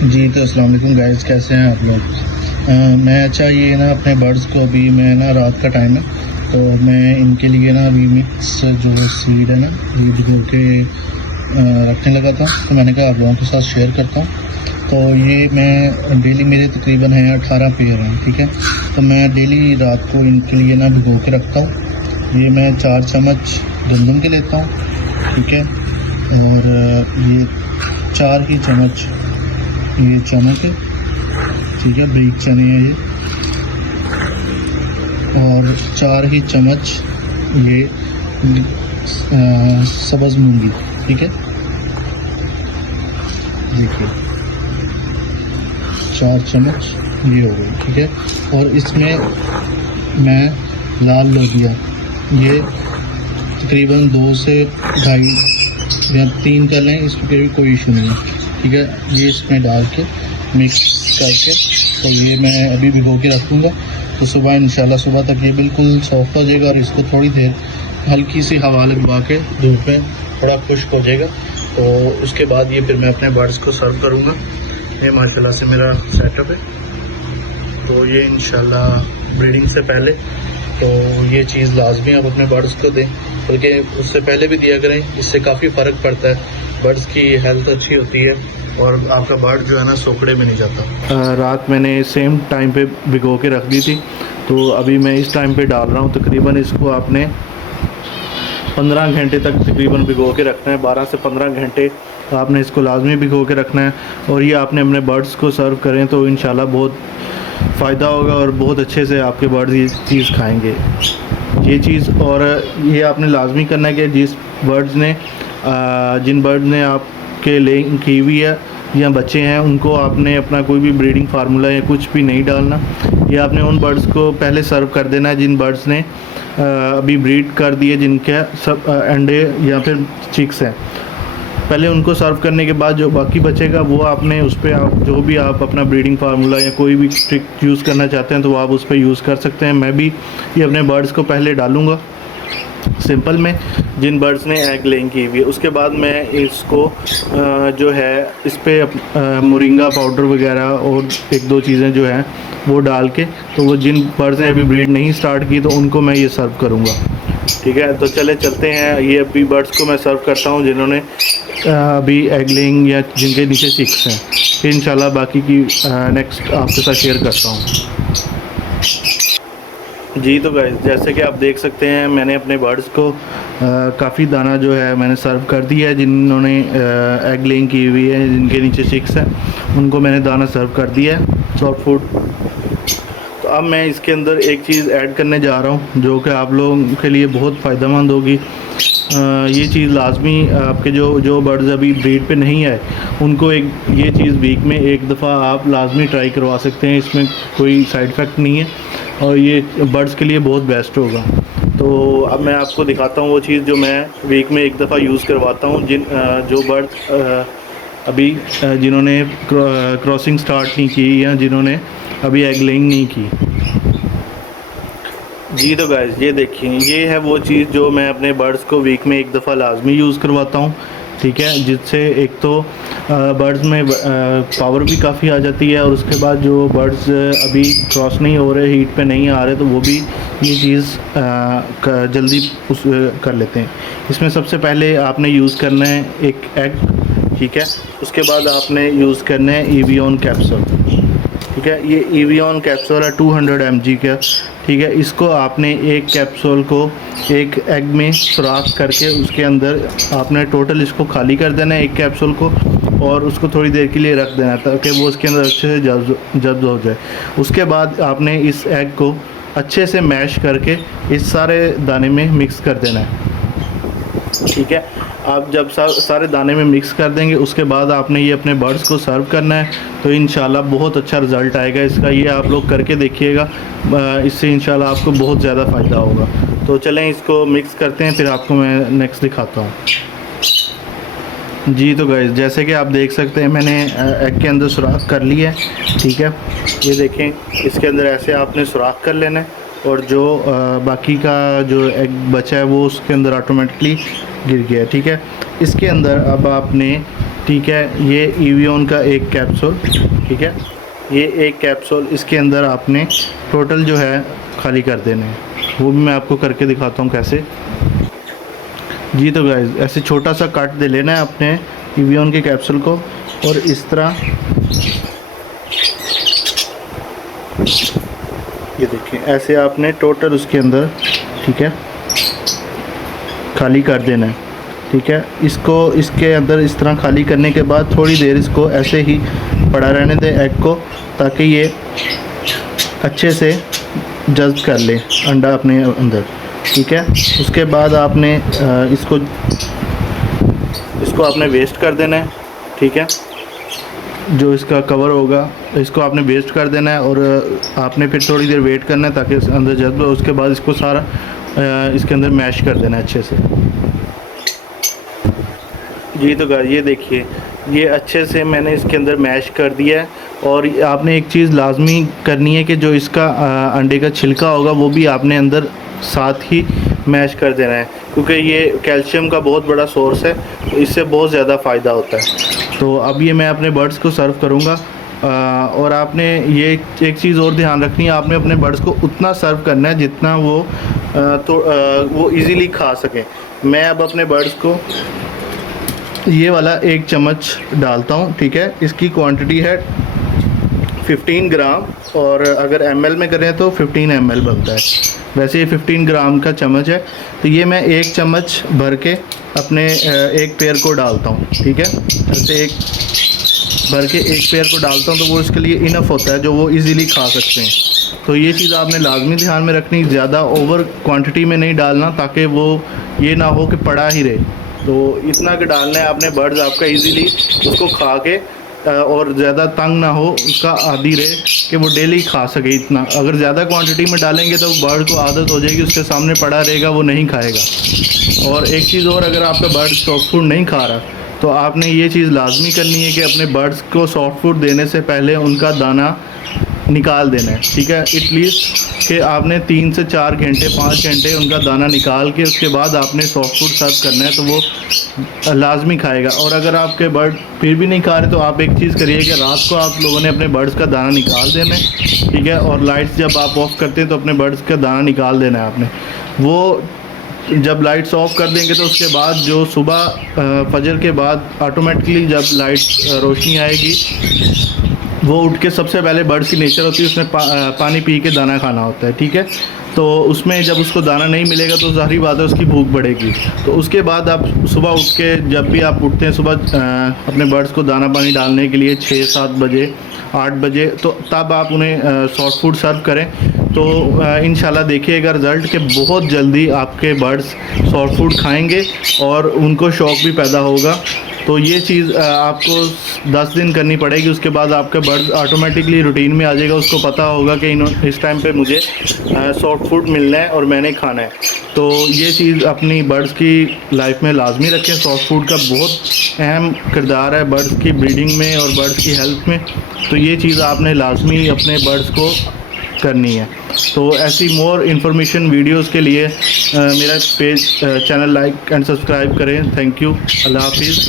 जी तो अस्सलाम वालेकुम गाइस, कैसे हैं आप लोग। मैं अच्छा ये ना अपने बर्ड्स को अभी मैं ना रात का टाइम है तो मैं इनके लिए ना वीमिक्स जो सीड है ना ये भिगो के रखने लगा था। तो मैंने कहा आप लोगों के साथ शेयर करता हूँ। तो ये मैं डेली मेरे तकरीबन हैं 18 पेयर हैं, ठीक है। तो मैं डेली रात को इनके लिए ना भिगो के रखता हूँ। ये मैं 4 चम्मच गंदम के लेता हूँ, ठीक है। और ये 4 ही चम्मच ये चना के, ठीक है, बारीक चने हैं ये। और 4 ही चम्मच ये सब्ज़ मूंगी, ठीक है। देखिए 4 चम्मच ये हो गई, ठीक है। और इसमें मैं लाल लोबिया ये तकरीबन 2 से ढाई या 3 कर लें, इस पर भी कोई इशू नहीं है, ठीक है। ये इसमें डाल के मिक्स करके तो ये मैं अभी भिगो के रखूँगा। तो सुबह इंशाल्लाह सुबह तक ये बिल्कुल सॉफ्ट हो जाएगा और इसको थोड़ी देर हल्की सी हवा लगवा के धूप में थोड़ा खुश्क हो जाएगा। तो उसके बाद ये फिर मैं अपने बर्ड्स को सर्व करूँगा। ये माशाल्लाह से मेरा सेटअप है। तो ये इंशाल्लाह ब्रीडिंग से पहले तो ये चीज़ लाजमी आप अपने बर्ड्स को दें, बल्कि उससे पहले भी दिया करें। इससे काफ़ी फ़र्क पड़ता है, बर्ड्स की हेल्थ अच्छी होती है और आपका बर्ड जो है ना सोखड़े में नहीं जाता। रात मैंने सेम टाइम पे भिगो के रख दी थी, तो अभी मैं इस टाइम पे डाल रहा हूँ। तकरीबन इसको आपने 15 घंटे तक तकरीबन भिगो के रखना है। 12 से 15 घंटे आपने इसको लाजमी भिगो के रखना है। और ये आपने अपने बर्ड्स को सर्व करें तो इंशाल्लाह बहुत फ़ायदा होगा और बहुत अच्छे से आपके बर्ड्स ये चीज़ खाएंगे ये चीज़। और ये आपने लाजमी करना है कि जिन बर्ड्स ने आपके लेइंग की हुई है या बच्चे हैं, उनको आपने अपना कोई भी ब्रीडिंग फार्मूला या कुछ भी नहीं डालना। ये आपने उन बर्ड्स को पहले सर्व कर देना है जिन बर्ड्स ने अभी ब्रीड कर दिए, जिनके सब अंडे या फिर चिक्स हैं। पहले उनको सर्व करने के बाद जो बाकी बचेगा वो आपने उस पर आप जो भी आप अपना ब्रीडिंग फार्मूला या कोई भी ट्रिक यूज़ करना चाहते हैं तो आप उस पर यूज़ कर सकते हैं। मैं भी ये अपने बर्ड्स को पहले डालूँगा सिंपल में जिन बर्ड्स ने एग लेइंग की हुई है। उसके बाद मैं इसको जो है इस पर मोरिंगा पाउडर वगैरह और 1-2 चीज़ें जो हैं वो डाल के, तो वो जिन बर्ड्स ने अभी ब्रीड नहीं स्टार्ट की तो उनको मैं ये सर्व करूँगा, ठीक है। तो चलते हैं। ये अभी बर्ड्स को मैं सर्व करता हूँ जिन्होंने अभी एग लेइंग या जिनके नीचे चिक्स हैं। फिर इंशाल्लाह बाकी की नेक्स्ट आपके साथ शेयर करता हूँ। जी तो गाइस, जैसे कि आप देख सकते हैं मैंने अपने बर्ड्स को काफ़ी दाना जो है मैंने सर्व कर दिया है। जिन्होंने एग लेइंग की हुई है, जिनके नीचे चिक्स हैं, उनको मैंने दाना सर्व कर दिया है, सॉफ्ट फूड। तो अब मैं इसके अंदर एक चीज़ ऐड करने जा रहा हूँ जो कि आप लोगों के लिए बहुत फ़ायदेमंद होगी। ये चीज़ लाजमी आपके जो बर्ड्स अभी ब्रीड पे नहीं आए उनको ये चीज़ वीक में एक दफ़ा आप लाजमी ट्राई करवा सकते हैं। इसमें कोई साइड इफ़ेक्ट नहीं है और ये बर्ड्स के लिए बहुत बेस्ट होगा। तो अब मैं आपको दिखाता हूँ वो चीज़ जो मैं वीक में एक दफ़ा यूज़ करवाता हूँ। जो बर्ड अभी जिन्होंने क्रॉसिंग स्टार्ट नहीं की या जिन्होंने अभी एग लेइंग नहीं की। जी तो गाइस, ये देखिए ये है वो चीज़ जो मैं अपने बर्ड्स को वीक में एक दफ़ा लाजमी यूज़ करवाता हूँ, ठीक है। जिससे एक तो बर्ड्स में पावर भी काफ़ी आ जाती है और उसके बाद जो बर्ड्स अभी क्रॉस नहीं हो रहे, हीट पे नहीं आ रहे, तो वो भी ये चीज़ जल्दी कर लेते हैं। इसमें सबसे पहले आपने यूज़ करना है एक एग, ठीक है। उसके बाद आपने यूज़ करना है एवियन कैप्सूल, ठीक है। ये एवियन कैप्सूल है 200 mg का, ठीक है। इसको आपने एक कैप्सूल को एक एग में सुराख करके उसके अंदर आपने टोटल इसको खाली कर देना है एक कैप्सूल को, और उसको थोड़ी देर के लिए रख देना ताकि वो उसके अंदर अच्छे से जब्द हो जाए। उसके बाद आपने इस एग को अच्छे से मैश करके इस सारे दाने में मिक्स कर देना है, ठीक है। आप जब सारे दाने में मिक्स कर देंगे उसके बाद आपने ये अपने बर्ड्स को सर्व करना है, तो इंशाल्लाह बहुत अच्छा रिज़ल्ट आएगा इसका। ये आप लोग करके देखिएगा, इससे इंशाल्लाह आपको बहुत ज़्यादा फ़ायदा होगा। तो चलें इसको मिक्स करते हैं, फिर आपको मैं नेक्स्ट दिखाता हूँ। जी तो गाइस, जैसे कि आप देख सकते हैं मैंने एग के अंदर सुराख कर लिया है, ठीक है। ये देखें इसके अंदर ऐसे आपने सुराख कर लेना है और जो बाकी का जो एग बचा है वो उसके अंदर ऑटोमेटिकली गिर गया, ठीक है। इसके अंदर अब आपने ठीक है। ये evion का एक कैप्सूल, ठीक है, ये एक कैप्सूल इसके अंदर आपने टोटल जो है खाली कर देने हैं। वो भी मैं आपको करके दिखाता हूँ कैसे। जी तो गाइस ऐसे छोटा सा कट दे लेना है अपने evion के कैप्सूल को, और इस तरह ये देखिए ऐसे आपने टोटल उसके अंदर, ठीक है, खाली कर देना है। ठीक है, इसको इसके अंदर इस तरह खाली करने के बाद थोड़ी देर इसको ऐसे ही पड़ा रहने दें एग को, ताकि ये अच्छे से जज्ब कर ले अंडा अपने अंदर। ठीक है, उसके बाद आपने इसको आपने वेस्ट कर देना है। ठीक है, जो इसका कवर होगा इसको आपने वेस्ट कर देना है, और आपने फिर थोड़ी देर वेट करना है ताकि अंदर जज्ब हो। उसके बाद इसको सारा इसके अंदर मैश कर देना है अच्छे से। जी तो गाइस ये देखिए ये अच्छे से मैंने इसके अंदर मैश कर दिया है। और आपने एक चीज़ लाजमी करनी है कि जो इसका अंडे का छिलका होगा वो भी आपने अंदर साथ ही मैश कर देना है, क्योंकि ये कैल्शियम का बहुत बड़ा सोर्स है, तो इससे बहुत ज़्यादा फ़ायदा होता है। तो अब ये मैं अपने बर्ड्स को सर्व करूँगा। और आपने ये एक चीज़ और ध्यान रखनी है, आपने अपने बर्ड्स को उतना सर्व करना है जितना वो इजीली खा सकें। मैं अब अपने बर्ड्स को ये वाला 1 चम्मच डालता हूँ। ठीक है, इसकी क्वांटिटी है 15 ग्राम, और अगर ml में करें तो 15 ml बनता है। वैसे ये 15 ग्राम का चम्मच है, तो ये मैं 1 चम्मच भर के अपने एक पेयर को डालता हूँ। ठीक है, ऐसे एक भर के एक पेयर को डालता हूँ, तो वो इसके लिए इनफ होता है जो वो इजीली खा सकते हैं। तो ये चीज़ आपने लाजमी ध्यान में रखनी, ज़्यादा ओवर क्वांटिटी में नहीं डालना, ताकि वो ये ना हो कि पड़ा ही रहे। तो इतना कि डालना है आपने, बर्ड्स आपका इजीली उसको खा के और ज़्यादा तंग ना हो, उसका आदी रहे कि वो डेली खा सके इतना। अगर ज़्यादा क्वांटिटी में डालेंगे तो बर्ड को आदत हो जाएगी, उसके सामने पड़ा रहेगा, वो नहीं खाएगा। और एक चीज़ और, अगर आपका बर्ड सॉफ्ट फूड नहीं खा रहा तो आपने ये चीज़ लाजमी करनी है कि अपने बर्ड्स को सॉफ्ट फूड देने से पहले उनका दाना निकाल देना है। ठीक है, एटलीस्ट कि आपने 3 से 4 घंटे 5 घंटे उनका दाना निकाल के उसके बाद आपने सॉफ्ट फूड सर्व करना है, तो वो लाजमी खाएगा। और अगर आपके बर्ड फिर भी नहीं खा रहे तो आप एक चीज़ करिए कि रात को आप लोगों ने अपने बर्ड्स का दाना निकाल देना है। ठीक है, और लाइट्स जब आप ऑफ करते हैं तो अपने बर्ड्स का दाना निकाल देना है आपने। वो जब लाइट्स ऑफ कर देंगे तो उसके बाद जो सुबह फजर के बाद ऑटोमेटिकली जब लाइट रोशनी आएगी, वो उठ के सबसे पहले बर्ड्स की नेचर होती है उसने पानी पी के दाना खाना होता है। ठीक है, तो उसमें जब उसको दाना नहीं मिलेगा तो ज़ाहिर बात है उसकी भूख बढ़ेगी। तो उसके बाद आप सुबह उठ के, जब भी आप उठते हैं सुबह अपने बर्ड्स को दाना पानी डालने के लिए 6-7 बजे 8 बजे, तो तब आप उन्हें सॉफ्ट फूड सर्व करें। तो इंशाल्लाह देखिएगा रिज़ल्ट कि बहुत जल्दी आपके बर्ड्स सॉफ्ट फूड खाएंगे और उनको शौक़ भी पैदा होगा। तो ये चीज़ आपको 10 दिन करनी पड़ेगी, उसके बाद आपके बर्ड ऑटोमेटिकली रूटीन में आ जाएगा। उसको पता होगा कि इस टाइम पे मुझे सॉफ्ट फूड मिलना है और मैंने खाना है। तो ये चीज़ अपनी बर्ड्स की लाइफ में लाजमी रखें। सॉफ्ट फूड का बहुत अहम किरदार है बर्ड्स की ब्रीडिंग में और बर्ड्स की हेल्थ में। तो ये चीज़ आपने लाजमी अपने बर्ड्स को करनी है। तो ऐसी मोर इन्फॉर्मेशन वीडियोस के लिए मेरा page channel like and subscribe करें। थैंक यू, अल्लाह हाफिज़।